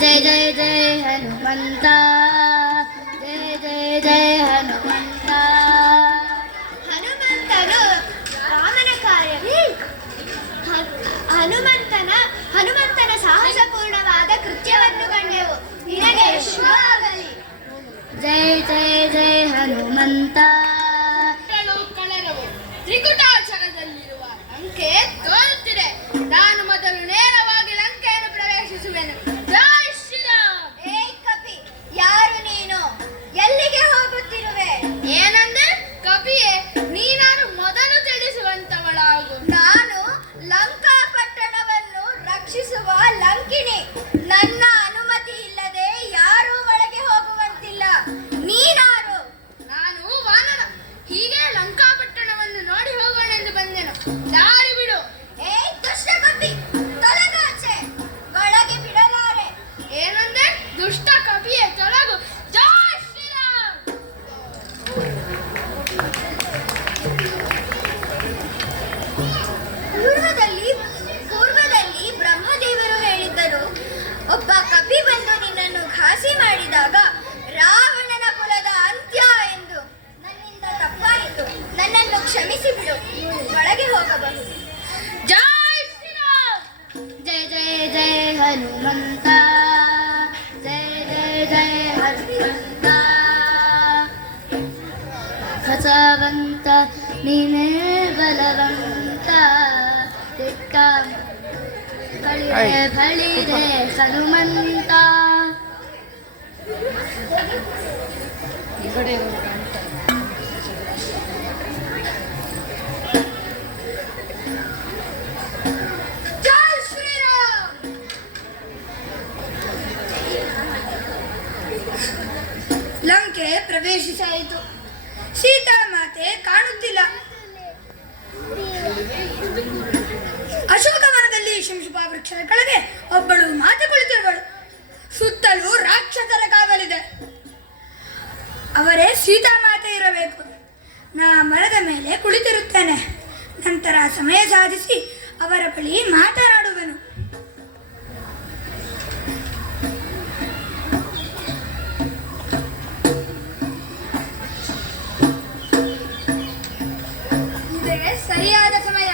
जय जय जय हनुमंत, जय जय जय हनुमंत. ಹನುಮಂತನು ರಾಮನ ಕಾರ್ಯ ಹನುಮಂತನ ಸಾಹಸಪೂರ್ಣವಾದ ಕೃತ್ಯವನ್ನು ಕಂಡೆವು. ನಿನಗೆ ಶುಭವಾಗಲಿ. जय जय जय हनुमंत. ಕಳೆರವು ತ್ರಿಕುಟಾಚರದಲ್ಲಿರುವ ಲಂಕೆ ತೋರುತ್ತಿದೆ. ನಾನು ಮೊದಲು ನೇರವಾಗಿ ಲಂಕೆಯನ್ನು ಪ್ರವೇಶಿಸುವೆನು. ಜೈ ಶ್ರೀರಾಮ್. ಏಯ್ ಕಪಿ, ಯಾರು ನೀನು? ಎಲ್ಲಿಗೆ ಹೋಗುತ್ತಿರುವೆ? ಏನಂದೆ? ಕಪಿಯೇ, ನೀನಾರು ಮೊದಲು ತಿಳಿಸುವಂತವಳಾಗು. ನಾನು ಲಂಕಾ ಪಟ್ಟಣವನ್ನು ರಕ್ಷಿಸುವ ಲಂಕಿಣಿ. ನನ್ನ ಅನುಮತಿ ಇಲ್ಲದೆ ಯಾರೂ ಒಳಗೆ ಹೋಗುವಂತಿಲ್ಲ. ನೀನಾರು? ನಾನು ವಾನರ. ಹೀಗೆ ಲಂಕಾಪಟ್ಟಣವನ್ನು ನೋಡಿ ಹೋಗೋಣೆಂದು ಬಂದೆನು. ದಾರಿ ಬಿಡು. ಏಯ್ ದುಷ್ಟ ಕಪಿ, ತೊಲಗಾಚೆ. ಒಳಗೆ ಬಿಡಲಾರೆ. ಏನಂದೆ? ದುಷ್ಟ ಕಪಿಯೇ, ತೊಲಗು. ಜೈ ಶ್ರೀರಾಮ್. ಪೂರ್ವದಲ್ಲಿ ಬ್ರಹ್ಮದೇವರು ಹೇಳಿದ್ದರು, ಒಬ್ಬ ಕಪಿ ಬಂದು ನಿನ್ನನ್ನು ಘಾಸಿ ಮಾಡಿದಾಗ ರಾವಣನ ಕುಲದ ಅಂತ್ಯ ಎಂದು. ನನ್ನಿಂದ ತಪ್ಪಾಯಿತು. ನನ್ನನ್ನು ಕ್ಷಮಿಸಿ ಬಿಡು. ಒಳಗೆ ಹೋಗಬಹುದು. ಜೈ ಶ್ರೀರಾಮ್. जय जय जय हनुमंत, जय जय जय हनुमंत. खचवंत नीने बलवंत, दिक्क बलिरे बलिरे हनुमंत. ಜೈ ಶ್ರೀರಾಮ್. ಲಂಕೆ ಪ್ರವೇಶಿಸಾಯಿತು. ಸೀತಾಮಾತೆ ಕಾಣುತ್ತಿಲ್ಲ. ಅಶೋಕವನದಲ್ಲಿ ಶಂಶುಪ ವೃಕ್ಷದ ಕೆಳಗೆ ಒಬ್ಬಳು ಮಾತೆ ಕುಳಿತಿರುವಳು. ಸುತ್ತಲೂ ರಾಕ್ಷಸರ ಕಾವಲಿದೆ. ಅವರೇ ಸೀತಾಮಾತೆ ಇರಬೇಕು. ನಾ ಮರದ ಮೇಲೆ ಕುಳಿತಿರುತ್ತೇನೆ. ನಂತರ ಸಮಯ ಸಾಧಿಸಿ ಅವರ ಬಳಿ ಮಾತನಾಡುವೆನು. ಇದೇ ಸರಿಯಾದ ಸಮಯ.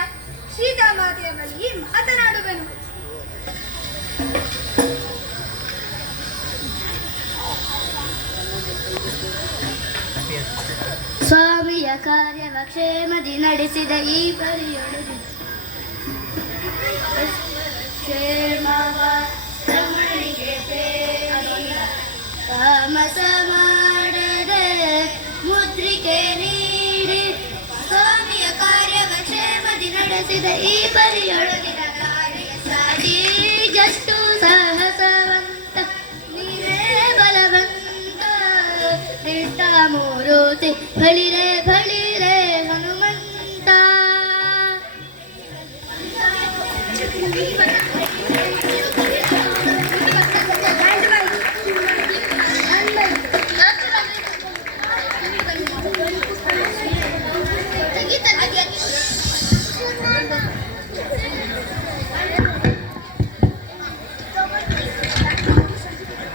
ಸೀತಾಮಾತೆಯ ಬಳಿ ಮಾತನಾಡುವೆನು. ಸ್ವಾಮಿಯ ಕಾರ್ಯವ ಕ್ಷೇಮದಿ ನಡೆಸಿದ ಈ ಪರಿಯೊಳಗೆ ಕ್ಷೇಮವ ರಮಣಿಗೆ ತೇರಿದ ತಾಮಸ ಮಾಡದೆ ಮುದ್ರಿಕೆ ನೀಡಿ ಸ್ವಾಮಿಯ ಕಾರ್ಯವ ಕ್ಷೇಮದಿ ನಡೆಸಿದ ಈ ಪರಿಯೊಳಗಿನ ಕಾರ್ಯ ಸಾಧಿ ಜಷ್ಟು ಸಾಹಸವಂತ ನೀನೇ ಬಲವಂತ. ದಿಟ್ಟ ಮೂರುತಿ ಬಳಿರೆ ಬಳಿರೆ ಹನುಮಂತ.